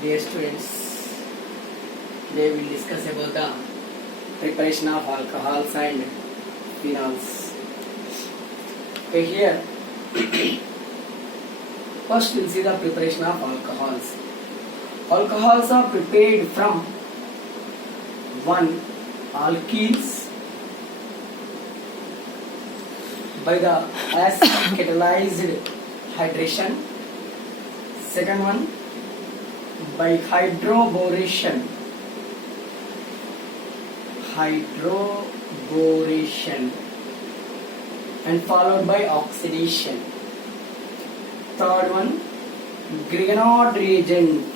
Dear students, today we will discuss about the preparation of alcohols and phenols. Okay, here first we'll see the preparation of alcohols. Alcohols are prepared from 1. Alkenes by the acid catalyzed hydration. Second one, by hydroboration and followed by oxidation. Third one, Grignard reagent.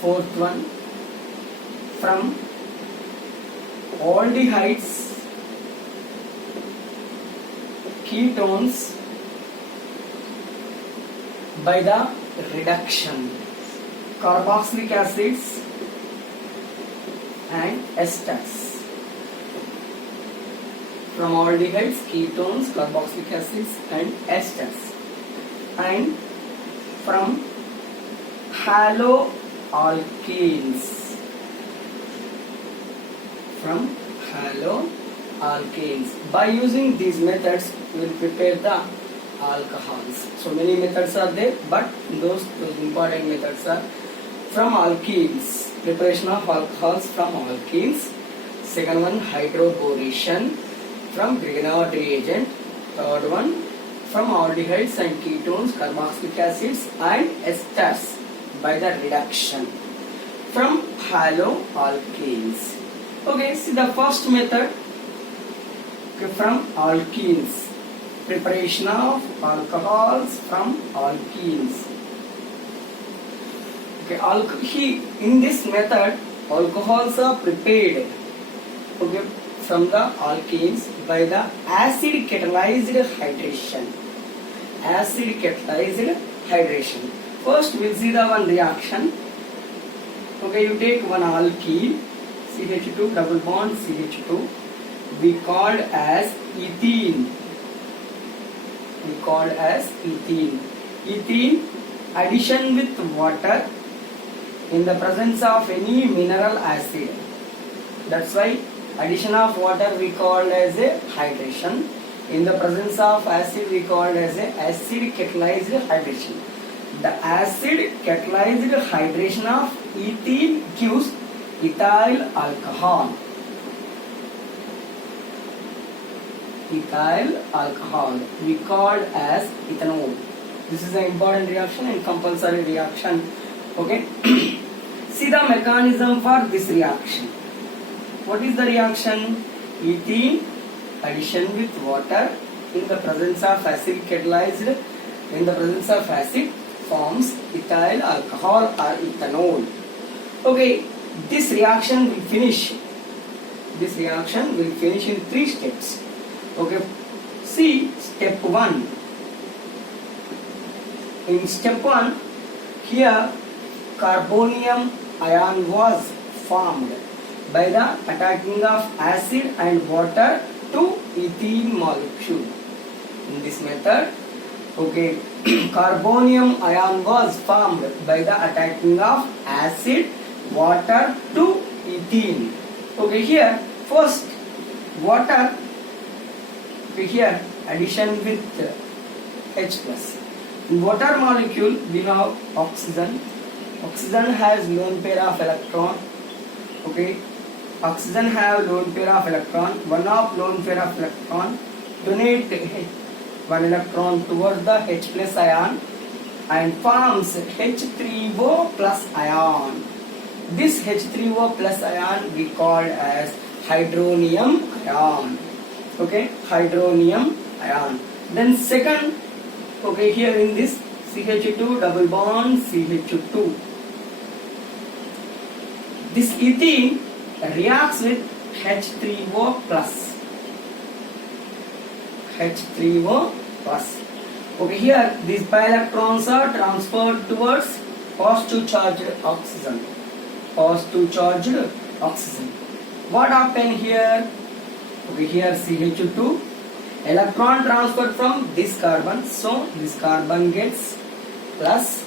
Fourth one, from aldehydes, ketones by the reduction, carboxylic acids and esters. From aldehydes, ketones, carboxylic acids and esters. And from haloalkanes. By using these methods, we will prepare the alcohols. So many methods are there, but those important methods are from alkenes, preparation of alcohols from alkenes. Second one, hydroboration from Grignard reagent. Third one, from aldehydes and ketones, carboxylic acids and esters by the reduction from haloalkanes. Okay, see the first method, from alkenes, preparation of alcohols from alkenes. Okay, in this method, alcohols are prepared, okay, from the alkenes by the acid catalyzed hydration. First, we'll see the one reaction. Okay, you take one alkene, CH2 double bond CH2, we called as ethene. Ethene addition with water in the presence of any mineral acid. That's why addition of water we called as a hydration. In the presence of acid we called as a acid catalyzed hydration. The acid catalyzed hydration of ethene gives ethyl alcohol. We called as ethanol. This is an important reaction and compulsory reaction. Okay. See the mechanism for this reaction. What is the reaction? Ethene addition with water in the presence of acid catalyzed, in the presence of acid forms ethyl alcohol or ethanol. Okay, this reaction will finish in 3 steps. Okay, see step 1. In step 1, here carbonium ion was formed by the attaching of acid and water to ethene molecule. In this method, okay, carbonium ion was formed by the attaching of acid, water to ethene. Okay, here first water. Okay, here addition with H plus. In water molecule we have oxygen. Oxygen has lone pair of electron. Okay, oxygen have lone pair of electron. One of lone pair of electron donate one electron towards the H plus ion and forms H3O plus ion. This H3O plus ion we called as hydronium ion. Okay, hydronium ion. Then second, okay, here in this CH2 double bond CH2, this ethene reacts with H3O plus. Okay, here these pi electrons are transferred towards positive charged oxygen. What happened here? Okay, here CH2 electron transfer from this carbon, so this carbon gets plus,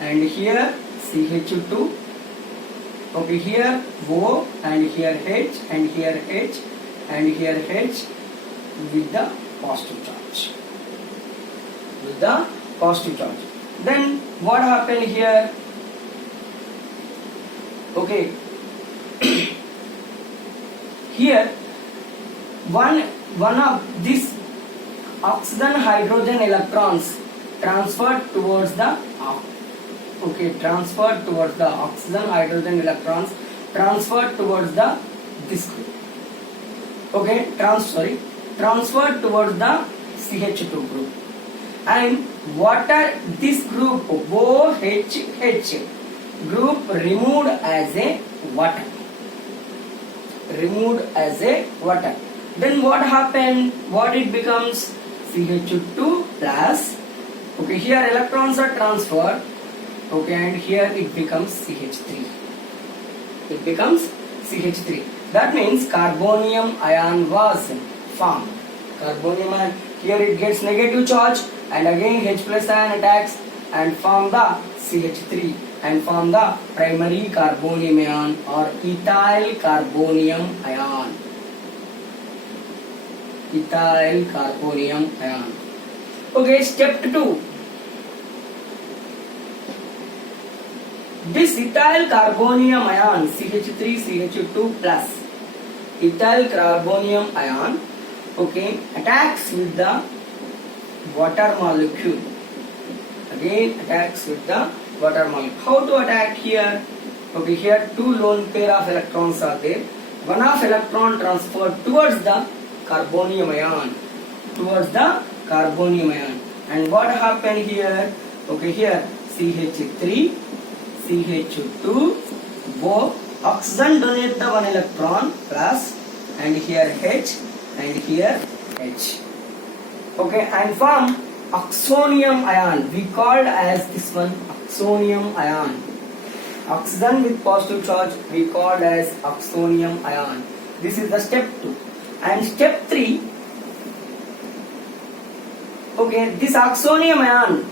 and here CH2, okay, here O and here H and here H and here H with the positive charge, with the positive charge. Then what happened here? Okay, here one of these oxygen hydrogen electrons transferred towards the transferred towards the oxygen hydrogen electrons transferred towards the this group. Okay, transferred towards the CH2 group, and water, this group OHH group removed as a water, then what happened? What it becomes? CH2 plus, okay, here electrons are transferred, okay, and here it becomes CH3. That means carbonium ion was formed. Carbonium ion, here it gets negative charge, and again H plus ion attacks and form the CH3 and form the primary carbonium ion or ethyl carbonium ion. Okay, step 2. This ethyl carbonium ion CH3CH2 plus ethyl carbonium ion, okay, attacks with the water molecule. Again attacks with the water molecule. How to attack here? Okay, here two lone pair of electrons are there. One of electron transferred towards the carbonium ion, and what happened here? Okay, here CH3 CH2 both oxygen donate the one electron plus, and here H and here H, okay, and form oxonium ion. We called as this one oxonium ion. Oxygen with positive charge we called as oxonium ion. This is the step 2. And step 3, okay, this oxonium ion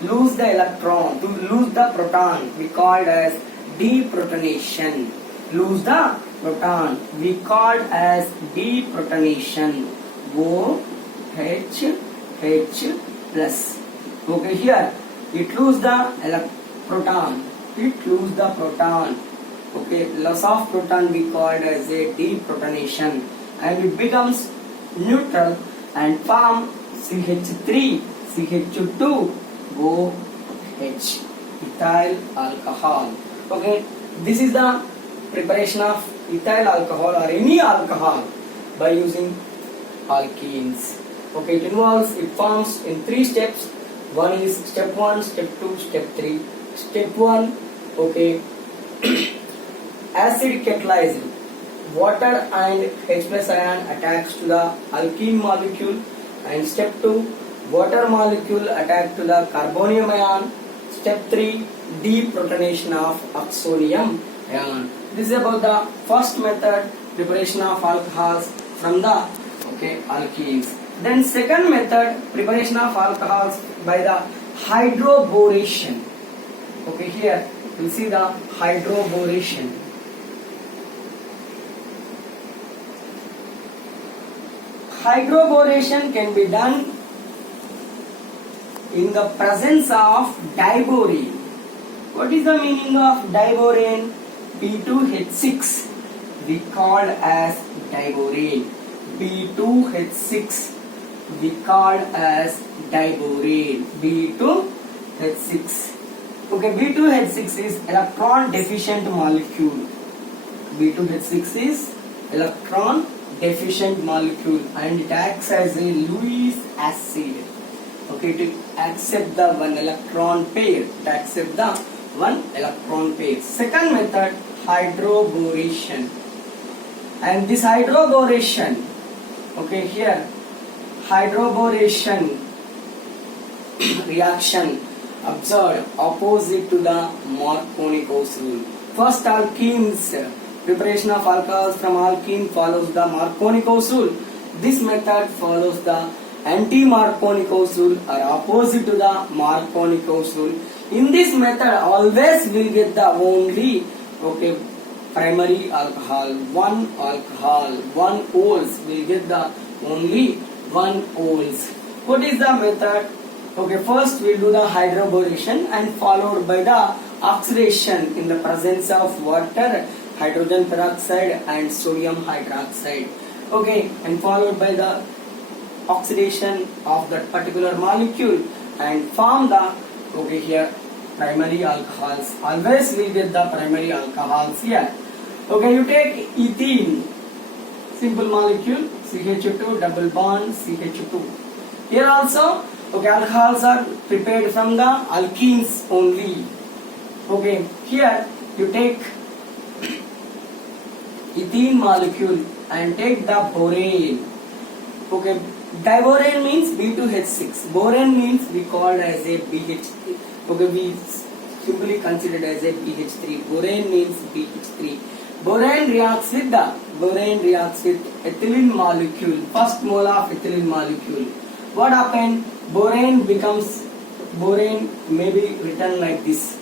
lose the electron, to lose the proton, we called as deprotonation. Lose the proton, we called as deprotonation. OH H plus. Okay, here it lose the proton. Okay, loss of proton we called as a deprotonation, and it becomes neutral and form CH3 CH2 OH, ethyl alcohol. Okay, this is the preparation of ethyl alcohol or any alcohol by using alkenes. Okay, it forms in 3 steps. One is step 1, step 2, step 3. Step 1, okay, acid catalyzed water and H plus ion attacks to the alkene molecule, and step 2, water molecule attack to the carbonium ion. Step 3, deprotonation of oxonium ion. This is about the first method, preparation of alcohols from the alkenes. Then second method, preparation of alcohols by the hydroboration. Okay, here you see the hydroboration. Hydroboration can be done in the presence of diborane. What is the meaning of diborane? B2H6 we called as diborane. B2H6 we called as diborane. B2H6. Okay, B2H6 is electron deficient molecule. B2H6 is electron deficient molecule, and it acts as a Lewis acid. Okay, to accept the one electron pair. Second method, hydroboration. And this hydroboration, okay, here hydroboration reaction observed opposite to the Marconi-Gauss rule. First, alkenes, preparation of alcohols from alkene follows the Marconi-Gauss rule. This method follows the anti-Markovnikov rule or opposite to the Markovnikov rule. In this method, always we'll get the only primary alcohol, one oles. We'll get the only one oles. What is the method? First we'll do the hydroboration and followed by the oxidation in the presence of water, hydrogen peroxide and sodium hydroxide. And followed by the oxidation of that particular molecule and form the here primary alcohols. Always we get the primary alcohols here. You take ethene, simple molecule, CH2 double bond CH2. Here also alcohols are prepared from the alkenes only. Here you take ethene molecule and take the borane. Diborane means B2H6. Borane means we called as a BH3. We simply considered as a BH3. Borane means BH3. Borane reacts with ethylene molecule. First mole of ethylene molecule. What happened? Borane may be written like this: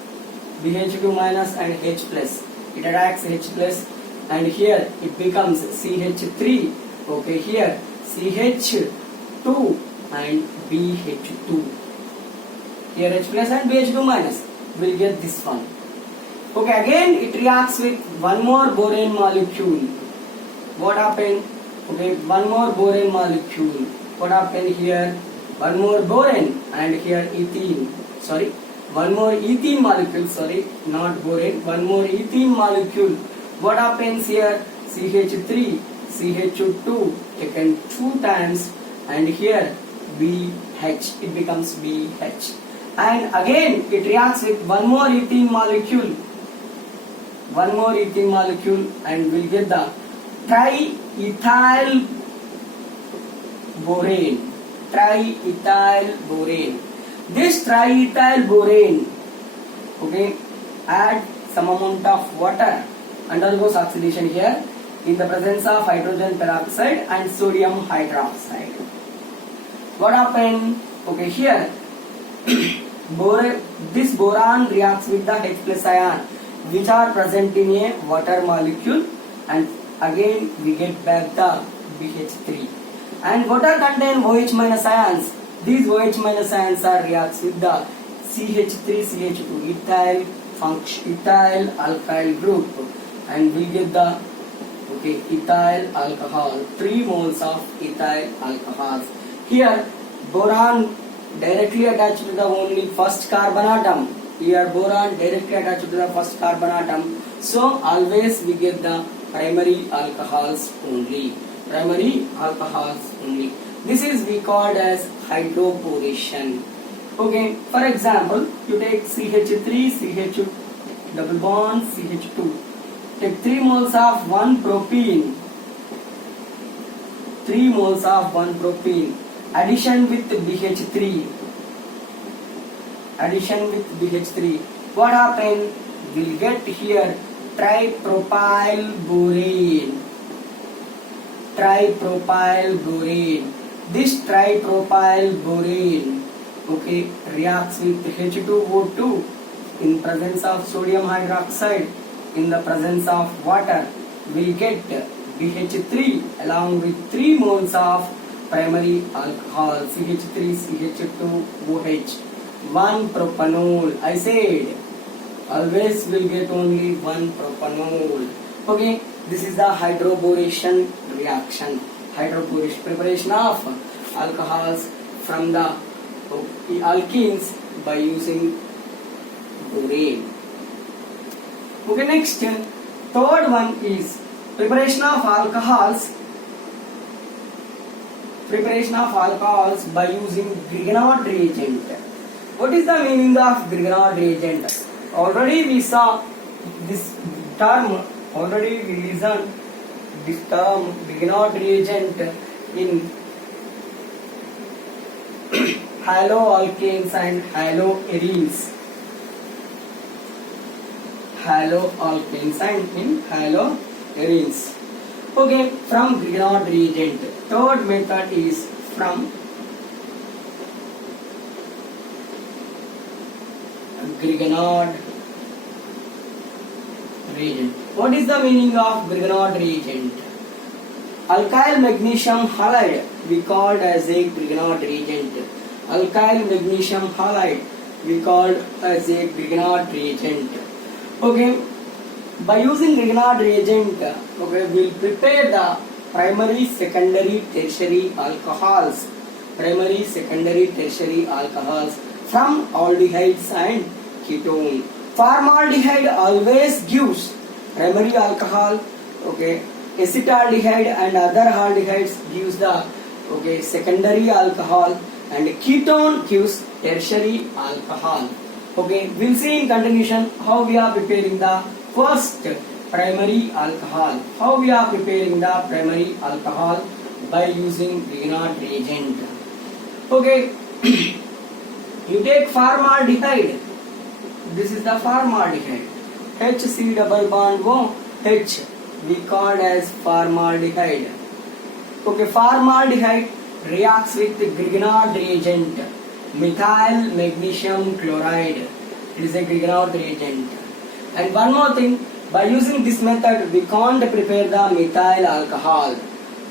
BH2 minus and H plus. It attacks H plus, and here it becomes CH3. Here CH2 and BH2. Here H plus and BH2 minus. We'll get this one. Again it reacts with one more borane molecule. What happened? One more borane molecule. What happened here? One more borane and here ethene. One more ethene molecule. Not borane. One more ethene molecule. What happens here? CH3, CH2 taken 2 times and here BH. It becomes BH. And again it reacts with one more ethene molecule. And we'll get the triethyl borane. This triethyl borane, add some amount of water, undergoes oxidation here in the presence of hydrogen peroxide and sodium hydroxide. What happened? Here this boron reacts with the H plus ion, which are present in a water molecule, and again we get back the BH3. And water contain OH minus ions. These OH minus ions are reacts with the CH3CH2 ethyl alkyl group, and we get the ethyl alcohol, 3 moles of ethyl alcohols. Here boron directly attached to the only first carbon atom. So always we get the primary alcohols only. This is we called as hydroboration. For example, you take CH3, CH2 double bond CH2. Take 3 moles of 1 propene. Addition with BH3. What happened? We'll get here tripropyl borane. This tripropyl borane reacts with H2O2 in presence of sodium hydroxide in the presence of water. We'll get BH3 along with 3 moles of primary alcohol, CH3, CH2OH, 1 propanol. I said always will get only 1 propanol. This is the hydroboration reaction. Preparation of alcohols from the alkenes by using borane. Next, third one is preparation of alcohols by using Grignard reagent. What is the meaning of Grignard reagent? Already we saw this term. Already we listened this term Grignard reagent in haloalkanes and haloarenes. Okay, from Grignard reagent. Third method is from Grignard reagent. What is the meaning of Grignard reagent? Alkyl magnesium halide we called as a Grignard reagent. Alkyl magnesium halide we called as a Grignard reagent. Okay, by using Grignard reagent, okay, we'll prepare the primary, secondary, tertiary alcohols. Primary, secondary, tertiary alcohols from aldehydes and ketone. Formaldehyde always gives primary alcohol, okay. Acetaldehyde and other aldehydes gives the secondary alcohol, and ketone gives tertiary alcohol. Okay, we'll see in continuation how we are preparing the first primary alcohol. How we are preparing the primary alcohol by using Grignard reagent. Okay, you take formaldehyde. This is the formaldehyde. HC double bond O H. We called as formaldehyde. Okay, formaldehyde reacts with Grignard reagent, methyl magnesium chloride. It is a Grignard reagent. And one more thing, by using this method, we can't prepare the methyl alcohol.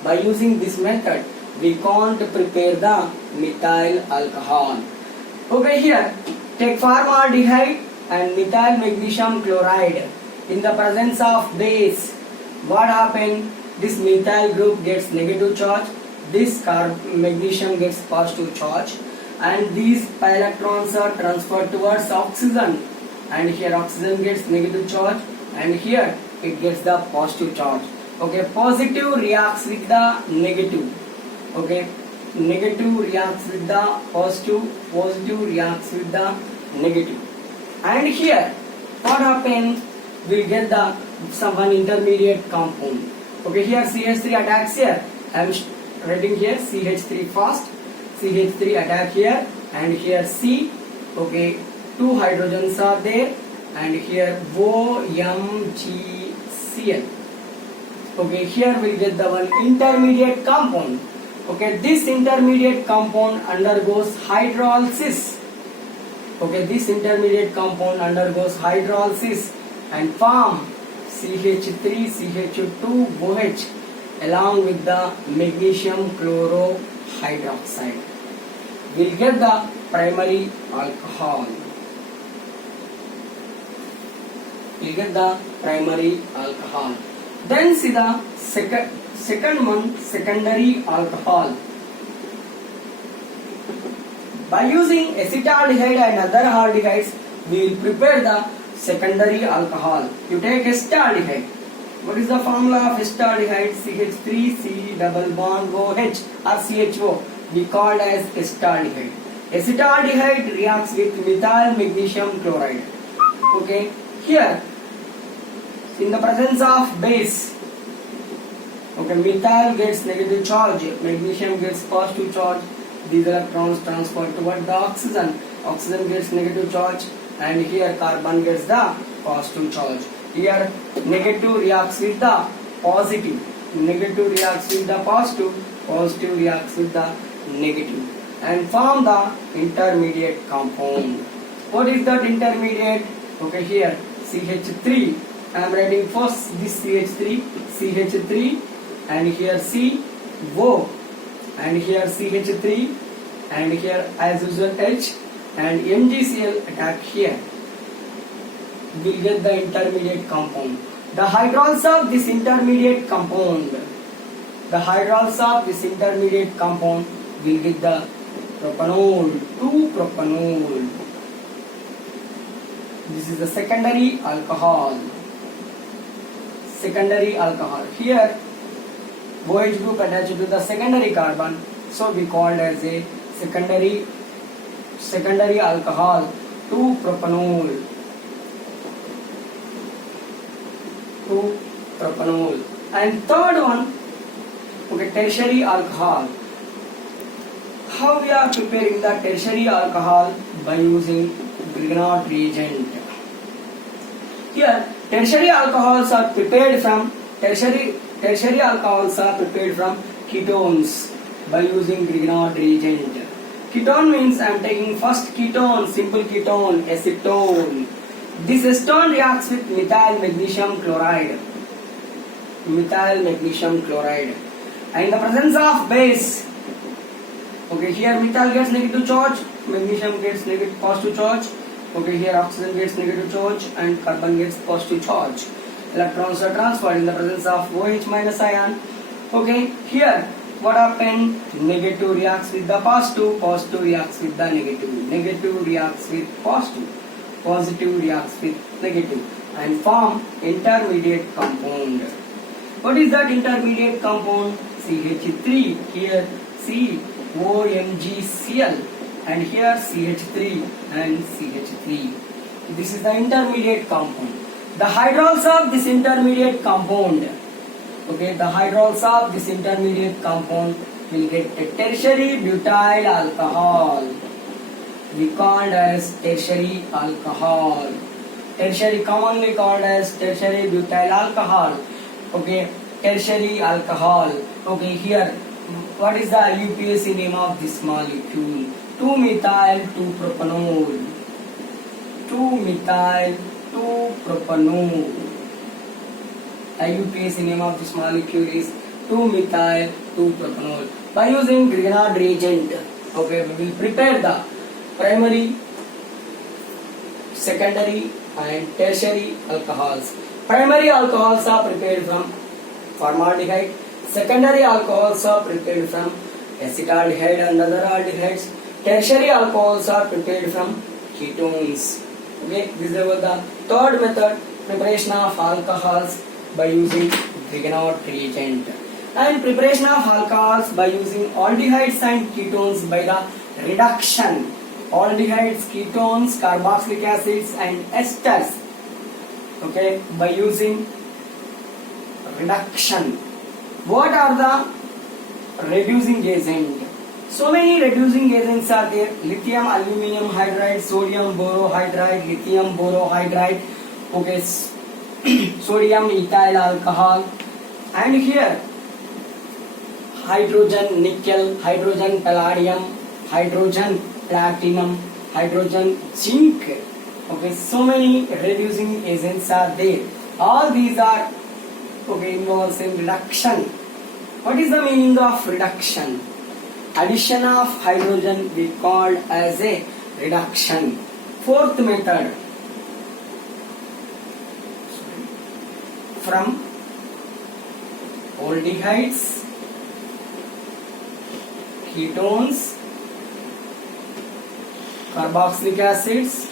By using this method, we can't prepare the methyl alcohol. Okay, here, take formaldehyde and methyl magnesium chloride. In the presence of base, what happens? This methyl group gets negative charge, this magnesium gets positive charge, and these pi electrons are transferred towards oxygen, and here oxygen gets negative charge, and here it gets the positive charge. Okay, positive reacts with the negative. Okay, negative reacts with the positive, positive reacts with the negative. And here, what happens? We'll get the one intermediate compound. Okay, here CH3 attacks here. I am writing here CH3 first. CH3 attack here, and here C. Okay, two hydrogens are there, and here OMgCl. Okay, here we get the one intermediate compound. Okay, this intermediate compound undergoes hydrolysis. Okay, this intermediate compound undergoes hydrolysis and form CH3, CH2, OH along with the magnesium chlorohydroxide. We'll get the primary alcohol. We'll get the primary alcohol. Then see the second one, secondary alcohol. By using acetaldehyde and other aldehydes, we will prepare the secondary alcohol. You take acetaldehyde. What is the formula of acetaldehyde? CH3C double bond OH or CHO. We called as acetaldehyde. Acetaldehyde reacts with methyl magnesium chloride. Okay, here in the presence of base, okay, methyl gets negative charge, magnesium gets positive charge. These electrons transfer toward the oxygen. Oxygen gets negative charge, and here carbon gets the positive charge. Here negative reacts with the positive, negative reacts with the positive, positive reacts with the negative, and form the intermediate compound. What is that intermediate? Okay, here CH3. I am writing first this CH3, CH3, and here C, O, and here CH3, and here as usual H, and MgCl attack here. We will get the intermediate compound. The hydrols of this intermediate compound, the hydrols of this intermediate compound will get the propanol, 2-propanol. This is the secondary alcohol. Secondary alcohol. Here OH group attached to the secondary carbon, so we called as a secondary alcohol, 2-propanol. 2-propanol. And third one, okay, tertiary alcohol. How we are preparing the tertiary alcohol? By using Grignard reagent. Here tertiary alcohols are prepared from tertiary Tertiary alcohols are prepared from ketones by using Grignard reagent. Ketone means I am taking first ketone, simple ketone, acetone. This acetone reacts with methyl magnesium chloride. Methyl magnesium chloride. And in the presence of base, okay, here methyl gets negative charge, magnesium gets negative positive charge. Okay, here oxygen gets negative charge and carbon gets positive charge. Electrons are transferred in the presence of OH minus ion. Okay, here what happened? Negative reacts with the positive, positive reacts with the negative, negative reacts with positive, positive reacts with negative, and form intermediate compound. What is that intermediate compound? CH3. Here COMgCl and here CH3 and CH3. This is the intermediate compound. The hydrols of this intermediate compound, okay, the hydrols of this intermediate compound will get a tertiary butyl alcohol. We called as tertiary alcohol. Tertiary, commonly called as tertiary butyl alcohol. Okay, tertiary alcohol. Okay, here what is the IUPAC name of this molecule? 2-methyl-2-propanol. 2-methyl-2-propanol. IUPAC name of this molecule is 2-methyl-2-propanol. By using Grignard reagent, okay, we will prepare the primary, secondary and tertiary alcohols. Primary alcohols are prepared from formaldehyde. Secondary alcohols are prepared from acetaldehyde and other aldehydes. Tertiary alcohols are prepared from ketones. Okay, this is about the third method, preparation of alcohols by using Grignard reagent. And preparation of alcohols by using aldehydes and ketones by the reduction. Aldehydes, ketones, carboxylic acids and esters. Okay, by using reduction. What are the reducing agents? So many reducing agents are there. Lithium aluminum hydride, sodium borohydride, lithium borohydride, okay, sodium ethyl alcohol, and here hydrogen nickel, hydrogen palladium, hydrogen platinum, hydrogen zinc. Okay, so many reducing agents are there. All these are, okay, involves in reduction. What is the meaning of reduction? Addition of hydrogen we called as a reduction. Fourth method, from aldehydes, ketones, carboxylic acids,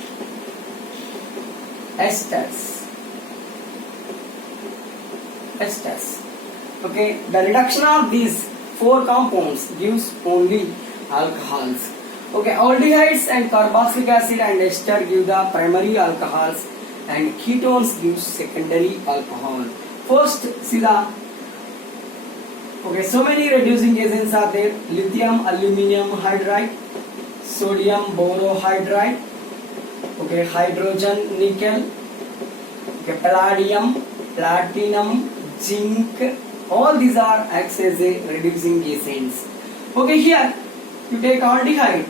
esters. Okay, the reduction of these four compounds gives only alcohols. Okay, aldehydes and carboxylic acid and ester give the primary alcohols and ketones give secondary alcohol. First, see the, okay, so many reducing agents are there. Lithium aluminum hydride, sodium borohydride, okay, hydrogen nickel, okay, palladium, platinum, zinc. All these are acts as a reducing agents. Okay, here you take aldehyde.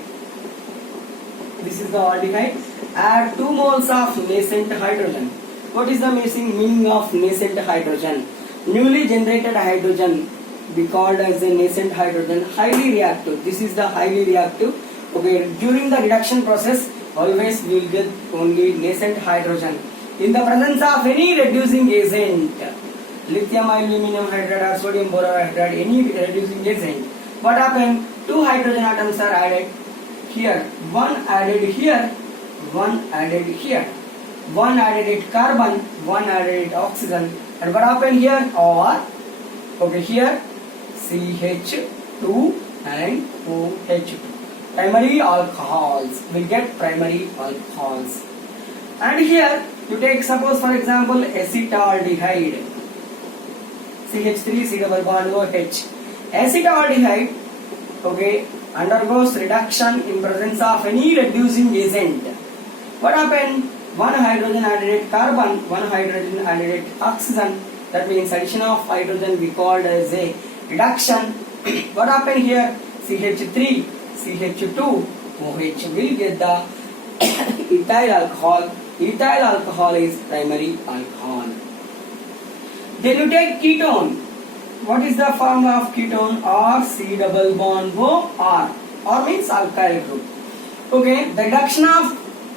This is the aldehyde. Add 2 moles of nascent hydrogen. What is the meaning of nascent hydrogen? Newly generated hydrogen, we called as a nascent hydrogen, highly reactive. This is the highly reactive. Okay, during the reduction process, always we will get only nascent hydrogen. In the presence of any reducing agent, lithium aluminum hydride or sodium borohydride, any reducing agent, what happened? 2 hydrogen atoms are added here, one added here, one added here, one added carbon, one added oxygen, and what happened here? Or, okay, here CH2 and OH2. Primary alcohols, we get primary alcohols. And here you take, suppose for example, acetaldehyde, CH3 C double bond OH. Acetaldehyde, okay, undergoes reduction in presence of any reducing agent. What happened? One hydrogen added carbon, one hydrogen added oxygen, That means addition of hydrogen we called as a reduction. What happened here? CH3, CH2, OH will get the ethyl alcohol. Ethyl alcohol is primary alcohol. Then you take ketone. What is the formula of ketone? R C double bond O R. R means alkyl group. Okay, the reduction of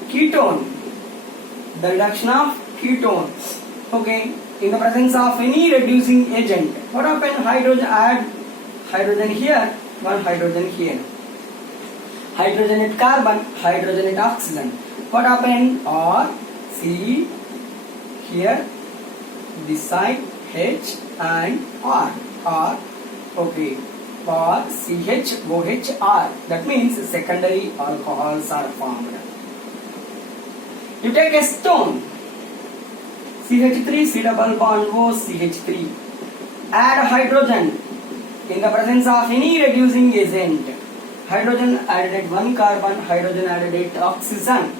ketone. The reduction of ketone. Okay, in the presence of any reducing agent. What happened? Hydrogen, add hydrogen here, one hydrogen here. Hydrogenate carbon, hydrogenate oxygen. What happened? R, C, here, this side, H and R. R, okay. R, CH, OH, R. That means secondary alcohols are formed. You take acetone. CH3, C double bond O, CH3. Add hydrogen in the presence of any reducing agent. Hydrogen added at one carbon, hydrogen added at oxygen.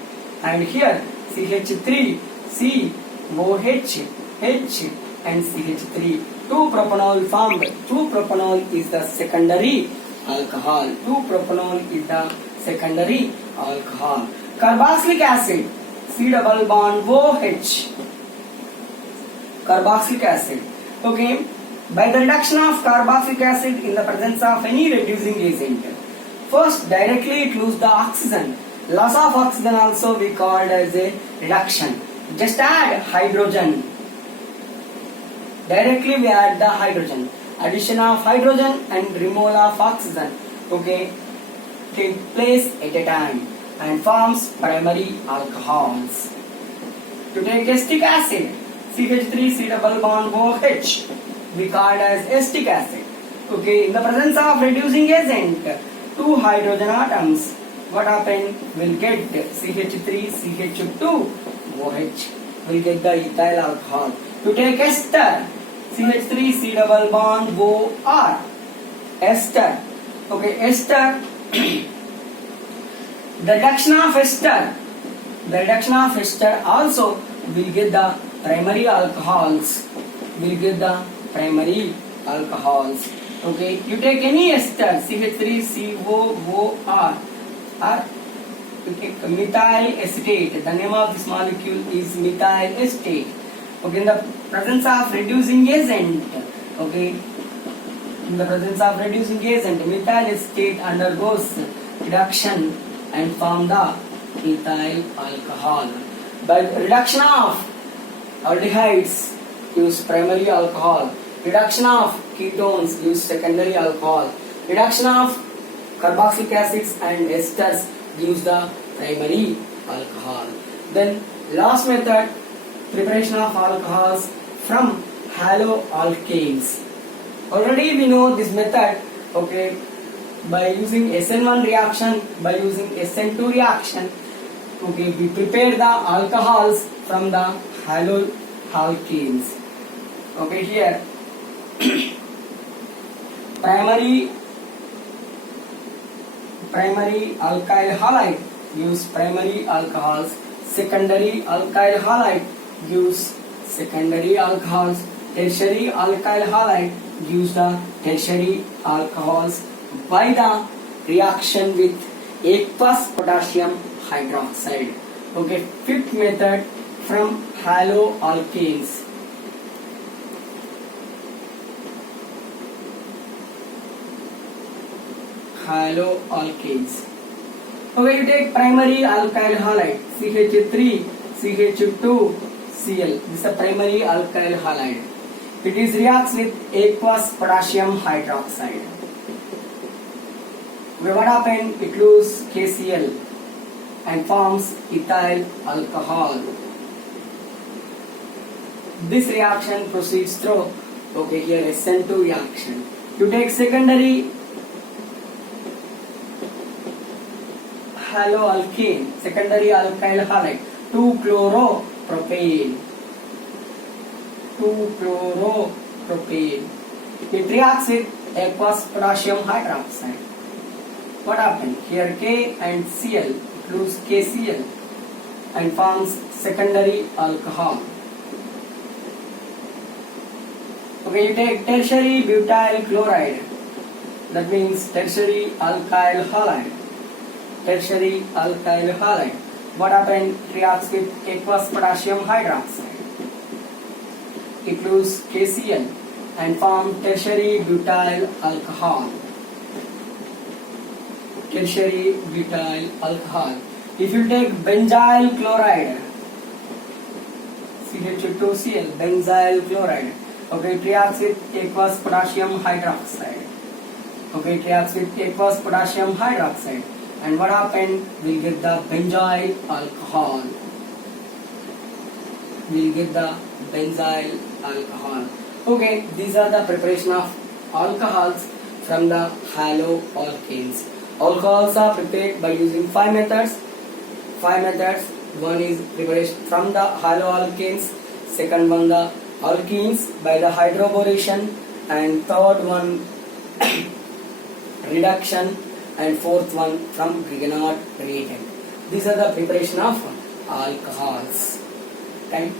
And here CH3, C, OH, H and CH3. 2-propanol formed. 2-propanol is the secondary alcohol. 2-propanol is the secondary alcohol. Carboxylic acid, C double bond OH. Carboxylic acid. Okay. By the reduction of carboxylic acid in the presence of any reducing agent. First, directly it loses the oxygen. Loss of oxygen also we called as a reduction. Just add hydrogen. Directly we add the hydrogen. Addition of hydrogen and removal of oxygen. Okay. Take place at a time and forms primary alcohols. To take acetic acid, CH3, C double bond OH. We called as acetic acid. Okay, in the presence of reducing agent, 2 hydrogen atoms. What happened? We'll get CH3, CH2, OH. We'll get the ethyl alcohol. To take ester, CH3, C double bond OR. Ester. Okay, ester. The reduction of ester. The reduction of ester also will get the primary alcohols. Will get the primary alcohols. Okay, you take any ester, CH3COOR, or you take methyl acetate. The name of this molecule is methyl acetate. Okay, in the presence of reducing agent, okay, in the presence of reducing agent, methyl acetate undergoes reduction and form the ethyl alcohol. By reduction of aldehydes use primary alcohol. Reduction of ketones use secondary alcohol. Reduction of carboxylic acids and esters gives the primary alcohol. Then last method, preparation of alcohols from haloalkanes. Already we know this method, okay, by using SN1 reaction, by using SN2 reaction, okay, we prepare the alcohols from the haloalkanes. Okay, here primary alkyl halide gives primary alcohols. Secondary alkyl halide gives secondary alcohols. Tertiary alkyl halide gives the tertiary alcohols by the reaction with aqueous potassium hydroxide. Okay, fifth method from haloalkanes. Haloalkanes. Okay, you take primary alkyl halide CH3, CH2, Cl. This is a primary alkyl halide. It is reacts with aqueous potassium hydroxide. What happens? It loses KCl and forms ethyl alcohol. This reaction proceeds through, okay, here SN2 reaction. You take secondary haloalkane, secondary alkyl halide, 2-chloropropane. 2-chloropropane. It reacts with aqueous potassium hydroxide. What happens? Here K and Cl, it loses KCl and forms secondary alcohol. Okay, you take tertiary butyl chloride. That means tertiary alkyl halide. Tertiary alkyl halide. What happened? Reacts with aqueous potassium hydroxide. It loses KCl and form tertiary butyl alcohol. Tertiary butyl alcohol. If you take benzyl chloride, CH2Cl, benzyl chloride. Okay, it reacts with aqueous potassium hydroxide. Okay, it reacts with aqueous potassium hydroxide. And what happened? We'll get the benzyl alcohol. We'll get the benzyl alcohol. Okay, these are the preparation of alcohols from the haloalkanes. Alcohols are prepared by using 5 methods. 5 methods. One is preparation from the haloalkanes. Second one the alkenes by the hydroboration. And third one reduction. And fourth one from Grignard reagent. These are the preparation of alcohols. Right?